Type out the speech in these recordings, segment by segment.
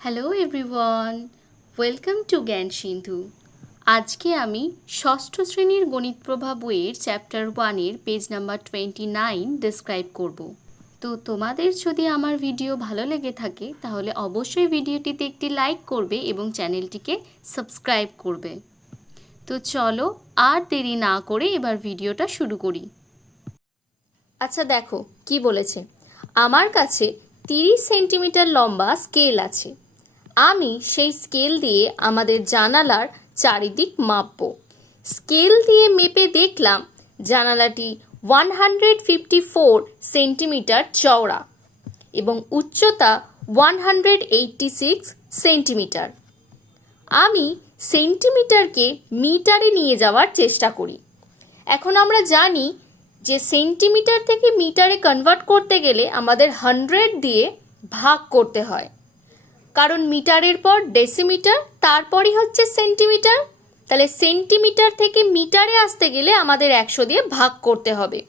Hello everyone welcome to জ্ঞান সিন্ধু আজকে আমি ষষ্ঠ শ্রেণির গণিত প্রভা বইয়ের চ্যাপ্টার ওয়ানের page number twenty nine describe করব। তো তোমাদের যদি আমার ভিডিও ভালো লেগে থাকে, তাহলে অবশ্যই ভিডিওটিতে একটি লাইক করবে এবং চ্যানেলটিকে সাবস্ক্রাইব করবে। তো চলো আর দেরি না করে এবার ভিডিওটা শুরু করি। আচ্ছা দেখো, কি বলেছে? আমার কাছে তিরিশ সেন্টিমিটার লম্বা স্কেল আছে। আমি সেই স্কেল দিয়ে আমাদের জানালার চারিদিক মাপব। স্কেল দিয়ে মেপে দেখলাম জানালাটি one hundred fifty four centimetre চওড়া এবং উচ্চতা one hundred eighty six centimetre. আমি সেন্টিমিটারকে মিটারে নিয়ে যাওয়ার চেষ্টা করি। এখন আমরা জানি যে সেন্টিমিটার থেকে মিটারে কনভার্ট করতে গেলে আমাদের হান্ড্রেড দিয়ে ভাগ করতে হয়। কারণ মিটারের পর ডেসিমিটার, তারপরই হচ্ছে সেন্টিমিটার। তাহলে সেন্টিমিটার থেকে মিটারে আসতে গেলে আমাদের একশো দিয়ে ভাগ করতে হবে।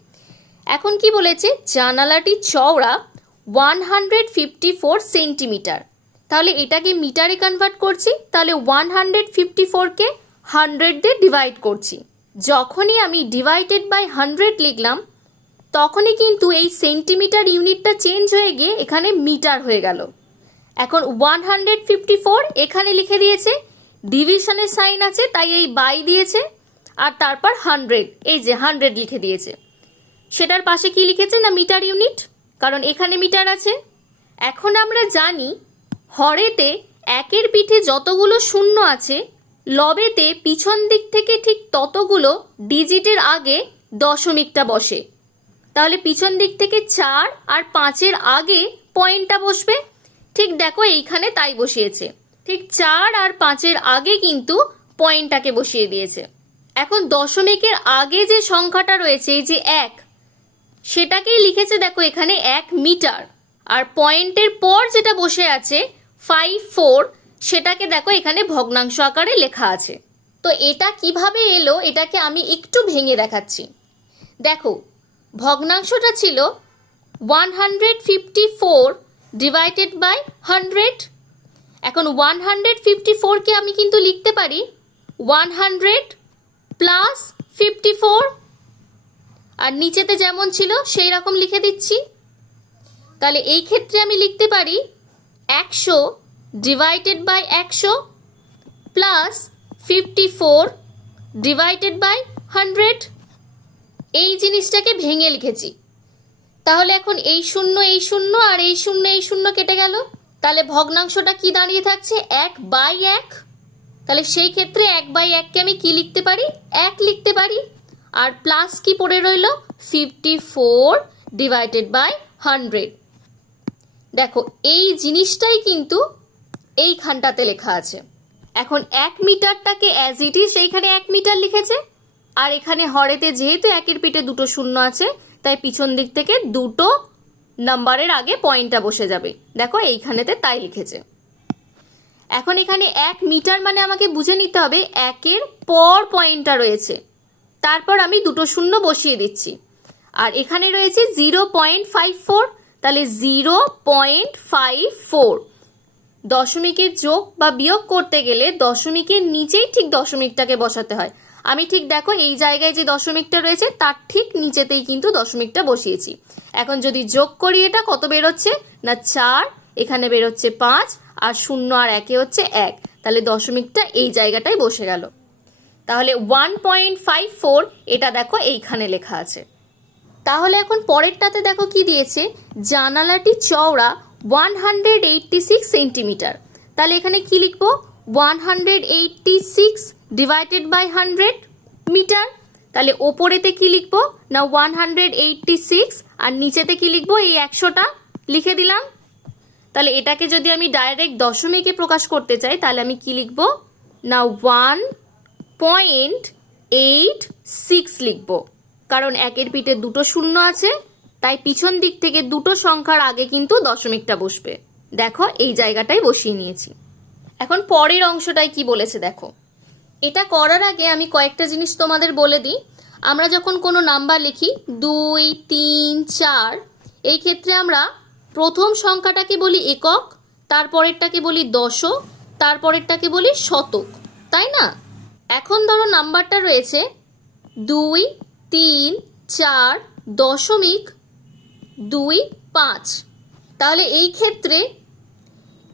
এখন কি বলেছে? জানালাটি চওড়া, one hundred fifty four centimetre. তাহলে এটাকে মিটারে কনভার্ট করছি, তাহলে ওয়ান হান্ড্রেড ফিফটি ফোরকে হান্ড্রেড দিয়ে ডিভাইড করছি। যখনই আমি ডিভাইডেড বাই হান্ড্রেড লিখলাম, তখনই কিন্তু এই সেন্টিমিটার ইউনিটটা চেঞ্জ হয়ে গিয়ে এখানে মিটার হয়ে গেল। এখন ওয়ান হান্ড্রেড ফিফটি ফোর এখানে লিখে দিয়েছে ডিভিশনের সাইন আছে, তাই এই বাই দিয়েছে, আর তারপর হান্ড্রেড এই যে হান্ড্রেড লিখে দিয়েছে। সেটার পাশে কি লিখেছে না মিটার ইউনিট কারণ এখানে মিটার আছে। এখন আমরা জানি, হরেতে একের পিঠে যতগুলো শূন্য আছে, লবেতে পিছন দিক থেকে ঠিক ততগুলো ডিজিটের আগে দশমিকটা বসে। তাহলে পিছন দিক থেকে চার আর পাঁচের আগে পয়েন্টটা বসবে। ঠিক দেখো এইখানে তাই বসিয়েছে। ঠিক চার আর পাঁচের আগে কিন্তু পয়েন্টটাকে বসিয়ে দিয়েছে। এখন দশমিকের আগে যে সংখ্যাটা রয়েছে, এই যে এক, সেটাকেই লিখেছে দেখো এখানে এক মিটার। আর পয়েন্টের পর যেটা বসে আছে ফাইভ ফোর সেটাকে দেখো এখানে ভগ্নাংশ আকারে লেখা আছে। তো এটা কীভাবে এলো, এটাকে আমি একটু ভেঙে দেখাচ্ছি। দেখো, ভগ্নাংশটা ছিল one hundred fifty four divided by hundred এখন ওয়ান হান্ড্রেড ফিফটি ফোরকে আমি কিন্তু লিখতে পারি one hundred plus fifty four আর নিচেতে যেমন ছিল, সেই রকম লিখে দিচ্ছি। তাহলে এই ক্ষেত্রে আমি লিখতে পারি একশো ডিভাইডেড বাই একশো plus fifty four divided by hundred এই জিনিসটাকে ভেঙে লিখেছি। তাহলে এখন এই শূন্য এই শূন্য আর এই শূন্য এই শূন্য কেটে গেল। তাহলে ভগ্নাংশটা কি দাঁড়িয়ে থাকছে? এক বাই এক। তাহলে সেই ক্ষেত্রে এক বাই এককে আমি কি লিখতে পারি? এক লিখতে পারি। আর প্লাস কি পড়ে রইল? Fifty four divided by hundred দেখো, এই জিনিসটাই কিন্তু এইখানটাতে লেখা আছে। এখন এক মিটারটাকে অ্যাজ ইট ইজ সেইখানে এক মিটার লিখেছে। আর এখানে হরেতে যেহেতু একের পিঠে দুটো শূন্য আছে তাই পিছন দিক থেকে দুটো নাম্বারের আগে পয়েন্টটা বসে যাবে। দেখো এইখানেতে তাই লিখেছে। এখন এখানে এক মিটার মানে আমাকে বুঝে নিতে হবে একের পর পয়েন্টটা রয়েছে। তারপর আমি দুটো শূন্য বসিয়ে দিচ্ছি। আর এখানে রয়েছে জিরো পয়েন্ট ফাইভ ফোর, তাহলে জিরো পয়েন্ট ফাইভ ফোর। দশমিকের যোগ বা বিয়োগ করতে গেলে দশমিকের নিচেই ঠিক দশমিকটাকে বসাতে হয়। আমি ঠিক দেখো, এই জায়গায় যে দশমিকটা রয়েছে, তার ঠিক নিচেতেই কিন্তু দশমিকটা বসিয়েছি। এখন যদি যোগ করি এটা, কত বেরোচ্ছে? না, চার, এখানে বেরোচ্ছে পাঁচ, আর শূন্য আর একে হচ্ছে এক। তাহলে দশমিকটা এই জায়গাটায় বসে গেল। তাহলে ওয়ান পয়েন্ট ফাইভ ফোর, এটা দেখো এইখানে লেখা আছে। তাহলে এখন পরেরটাতে দেখো কি দিয়েছে? জানালাটি চওড়া one hundred eighty six centimetre. তাহলে এখানে কি লিখব? One hundred eighty six divided by hundred metre তাহলে ওপরেতে কি লিখব? না ওয়ান হান্ড্রেড এইটটি সিক্স আর নিচেতে কি লিখব? এই একশোটা লিখে দিলাম। তাহলে এটাকে যদি আমি ডাইরেক্ট দশমিকে প্রকাশ করতে চাই, তাহলে আমি কি লিখব? না ওয়ান পয়েন্ট এইট সিক্স লিখব। কারণ একের পিঠে দুটো শূন্য আছে, তাই পিছন দিক থেকে দুটো সংখ্যার আগে কিন্তু দশমিকটা বসবে। দেখো, এই জায়গাটাই বসিয়ে নিয়েছি। এখন পরের অংশটাই কি বলেছে দেখো। এটা করার আগে আমি কয়েকটা জিনিস তোমাদের বলে দিই। আমরা যখন কোনো নাম্বার লিখি, দুই, তিন, চার, এই ক্ষেত্রে আমরা প্রথম সংখ্যাটাকে বলি একক, তারপরেরটাকে বলি দশক, তারপরেরটাকে বলি শতক, তাই না? এখন ধরো নাম্বারটা রয়েছে দুই, তিন, চার, দশমিক দুই, পাঁচ। তাহলে এই ক্ষেত্রে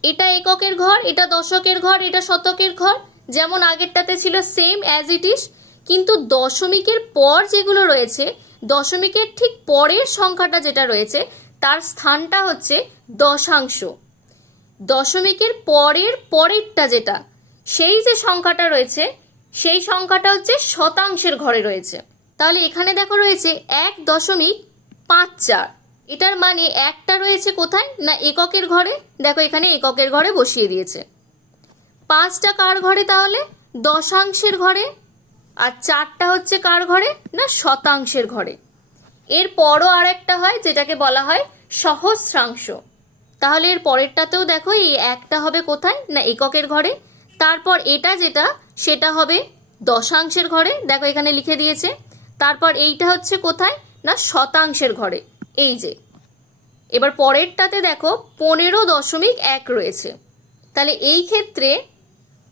এটা এককের ঘর, এটা দশকের ঘর, এটা শতকের ঘর। যেমন আগেরটাতে ছিল সেম অ্যাজ ইট ইজ কিন্তু দশমিকের পর যেগুলো রয়েছে, দশমিকের ঠিক পরের সংখ্যাটা যেটা রয়েছে, তার স্থানটা হচ্ছে দশাংশ। দশমিকের পরের পরেরটা যেটা, সেই যে সংখ্যাটা রয়েছে, সেই সংখ্যাটা হচ্ছে শতাংশের ঘরে রয়েছে। তাহলে এখানে দেখো রয়েছে এক দশমিক পাঁচ চার। এটার মানে একটা রয়েছে কোথায়? না এককের ঘরে? দেখো এখানে এককের ঘরে বসিয়ে দিয়েছে। পাঁচটা কার ঘরে তাহলে? দশাংশের ঘরে। আর চারটা হচ্ছে কার ঘরে? না শতাংশের ঘরে। এর পরও আর একটা হয়, যেটাকে বলা হয় সহস্রাংশ। তাহলে এর পরেরটাতেও দেখো এই একটা হবে কোথায়? না এককের ঘরে। তারপর এটা যেটা, সেটা হবে দশাংশের ঘরে। দেখো এখানে লিখে দিয়েছে। তারপর এইটা হচ্ছে কোথায়? না শতাংশের ঘরে। এই যে, এবার পরেরটাতে দেখো পনেরো দশমিক এক রয়েছে। তাহলে এই ক্ষেত্রে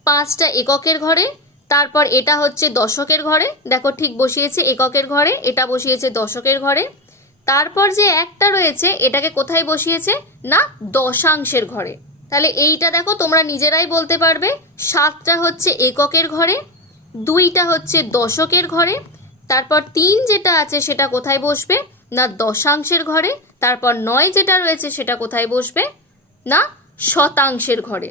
পাঁচটা এককের ঘরে, তারপর এটা হচ্ছে দশকের ঘরে, দেখো ঠিক বসিয়েছে এককের ঘরে, এটা বসিয়েছে দশকের ঘরে। তারপর যে একটা রয়েছে, এটাকে কোথায় বসিয়েছে? না, দশাংশের ঘরে। তাহলে এইটা দেখো তোমরা নিজেরাই বলতে পারবে, সাতটা হচ্ছে এককের ঘরে, দুইটা হচ্ছে দশকের ঘরে, তারপর তিন যেটা আছে সেটা কোথায় বসবে? না দশাংশের ঘরে, তারপর নয় যেটা রয়েছে সেটা কোথায় বসবে? না শতাংশের ঘরে।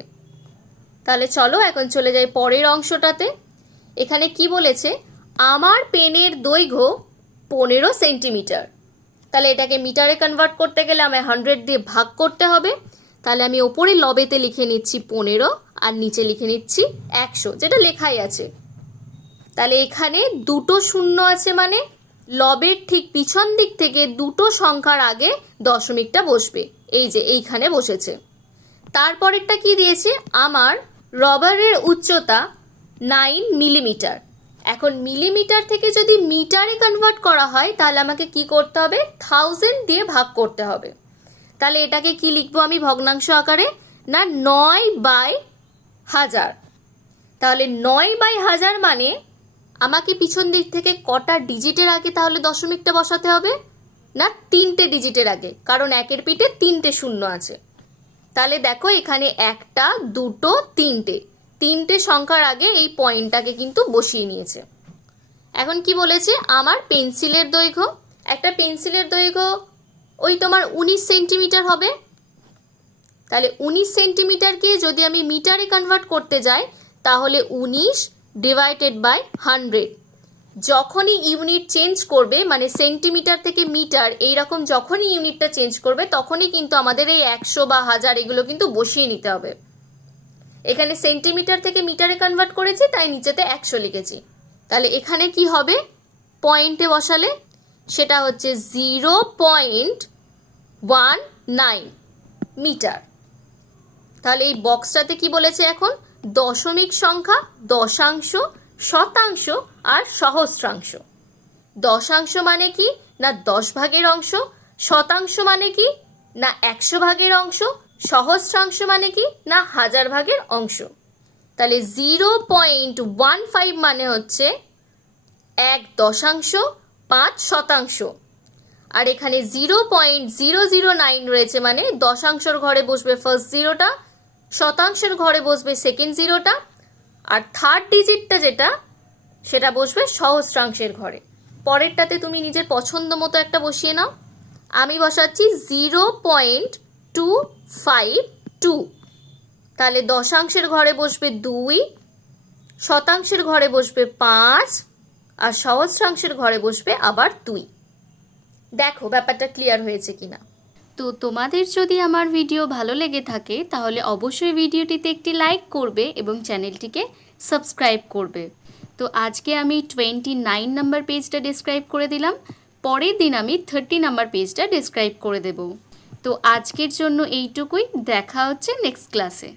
তাহলে চলো এখন চলে যাই পরের অংশটাতে। এখানে কি বলেছে? আমার পেনের দৈর্ঘ্য পনেরো সেন্টিমিটার। তাহলে এটাকে মিটারে কনভার্ট করতে গেলে আমায় হান্ড্রেড দিয়ে ভাগ করতে হবে। তাহলে আমি ওপরে লবেতে লিখে নিচ্ছি পনেরো আর নিচে লিখে নিচ্ছি একশো, যেটা লেখাই আছে। তাহলে এখানে দুটো শূন্য আছে মানে লবের ঠিক পিছন দিক থেকে দুটো সংখ্যার আগে দশমিকটা বসবে। এই যে এইখানে বসেছে। তারপরেরটা কি দিয়েছে? আমার রবারের উচ্চতা নাইন মিলিমিটার এখন মিলিমিটার থেকে যদি মিটারে কনভার্ট করা হয়, তাহলে আমাকে কি করতে হবে? থাউজেন্ড দিয়ে ভাগ করতে হবে। তাহলে এটাকে কি লিখব আমি ভগ্নাংশ আকারে? না, নয় বাই হাজার। তাহলে নয় বাই হাজার মানে আমাকে পিছন দিক থেকে কটা ডিজিটের আগে তাহলে দশমিকটা বসাতে হবে? না, তিনটে ডিজিটের আগে, কারণ একের পিঠে তিনটে শূন্য আছে। তাহলে দেখো এখানে একটা, দুটো, তিনটে। তিনটে সংখ্যার আগে এই পয়েন্টটাকে কিন্তু বসিয়ে নিয়েছে। এখন কি বলেছে? আমার পেন্সিলের দৈর্ঘ্য। একটা পেন্সিলের দৈর্ঘ্য, ওই তোমার উনিশ সেন্টিমিটার হবে। তাহলে উনিশ সেন্টিমিটারকে যদি আমি মিটারে কনভার্ট করতে যাই, তাহলে উনিশ ডিভাইডেড বাই হান্ড্রেড যখনই ইউনিট চেঞ্জ করবে মানে সেন্টিমিটার থেকে মিটার এইরকম যখনই ইউনিটটা চেঞ্জ করবে, তখনই কিন্তু আমাদের এই একশো বা হাজার এগুলো কিন্তু বসিয়ে নিতে হবে। এখানে সেন্টিমিটার থেকে মিটারে কনভার্ট করেছি, তাই নিচেতে একশো লিখেছি। তাহলে এখানে কি হবে? পয়েন্টে বসালে, সেটা হচ্ছে zero point one nine metre তাহলে এই বক্সটাতে কি বলেছে এখন? দশমিক সংখ্যা, দশাংশ, শতাংশ আর সহস্রাংশ। দশাংশ মানে কি? না দশ ভাগের অংশ, শতাংশ মানে কি? না একশো ভাগের অংশ, সহস্রাংশ মানে কি? না হাজার ভাগের অংশ। তাহলে জিরো পয়েন্ট ওয়ান ফাইভ মানে হচ্ছে এক দশাংশ, পাঁচ শতাংশ। আর এখানে zero point zero zero nine রয়েছে মানে দশাংশর ঘরে বসবে ফার্স্ট জিরোটা শতাংশের ঘরে বসবে সেকেন্ড জিরোটা আর থার্ড ডিজিটটা যেটা, সেটা বসবে সহস্রাংশের ঘরে। পরেরটাতে তুমি নিজের পছন্দ মতো একটা বসিয়ে নাও। আমি বসাচ্ছি zero point two five two তাহলে দশাংশের ঘরে বসবে দুই, শতাংশের ঘরে বসবে পাঁচ, আর সহস্রাংশের ঘরে বসবে আবার দুই। দেখো, ব্যাপারটা ক্লিয়ার হয়েছে কিনা। তো তোমাদের যদি আমার ভিডিও ভালো লেগে থাকে, তাহলে অবশ্যই ভিডিওটিতে একটি লাইক করবে এবং চ্যানেলটিকে সাবস্ক্রাইব করবে। তো আজকে আমি টোয়েন্টি নাইন নাম্বার পেজটা ডিসক্রাইব করে দিলাম, পরের দিন আমি থার্টি নাম্বার পেজটা ডিসক্রাইব করে দেব। তো আজকের জন্য এইটুকুই, দেখা হচ্ছে নেক্সট ক্লাসে